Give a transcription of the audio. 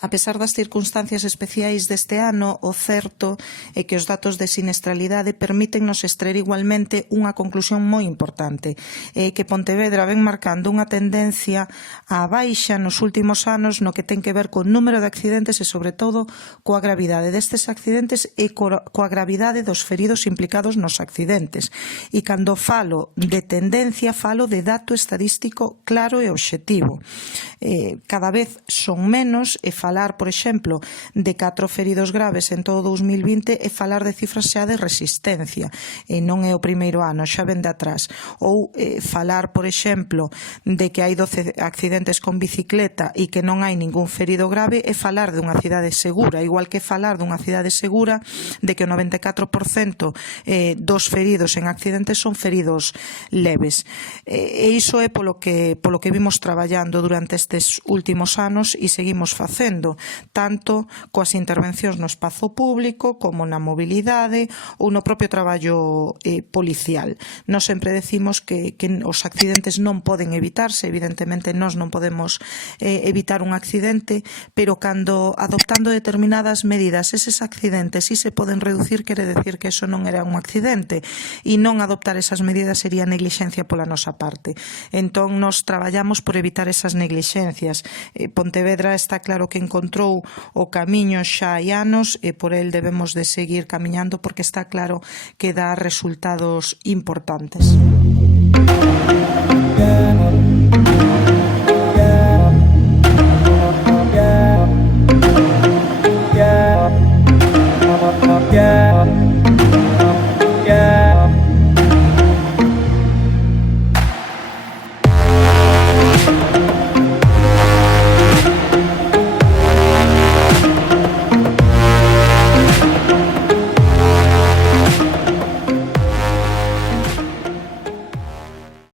A pesar das circunstancias especiais deste ano, o certo é que os datos de siniestralidade permítennos extraer igualmente unha conclusión moi importante, que Pontevedra ven marcando unha tendencia á baixa nos últimos anos no que ten que ver co número de accidentes e, sobre todo, coa gravidade destes accidentes e coa gravidade dos feridos implicados nos accidentes. E cando falo de tendencia, falo de dato estadístico claro e obxectivo. Cada vez son menos e falar, por exemplo, de 4 feridos graves en todo 2020 e falar de cifras xa de resistencia. Non é o primeiro ano, xa ven de atrás. Ou falar, por exemplo, de que hai 12 accidentes con bicicleta e que non hai ningún ferido grave é falar de unha cidade segura, igual que falar dunha cidade segura de que o 94% dos feridos en accidentes son feridos leves. E iso é polo que vimos traballando durante estes últimos anos e seguimos facendo, tanto coas intervencións no espazo público como na mobilidade ou no propio traballo policial. Nós sempre decimos que os accidentes non poden evitarse, evidentemente nós non podemos evitar un accidente, pero cando adoptando determinadas medidas eses accidentes si se poden reducir, quere decir que eso non era un accidente, e non adoptar esas medidas sería neglixencia pola nosa parte. Entón nos traballamos por evitar esas neglixencias. Pontevedra está claro que encontrou o camiño xa hai anos e por el debemos de seguir camiñando porque está claro que dá resultados importantes.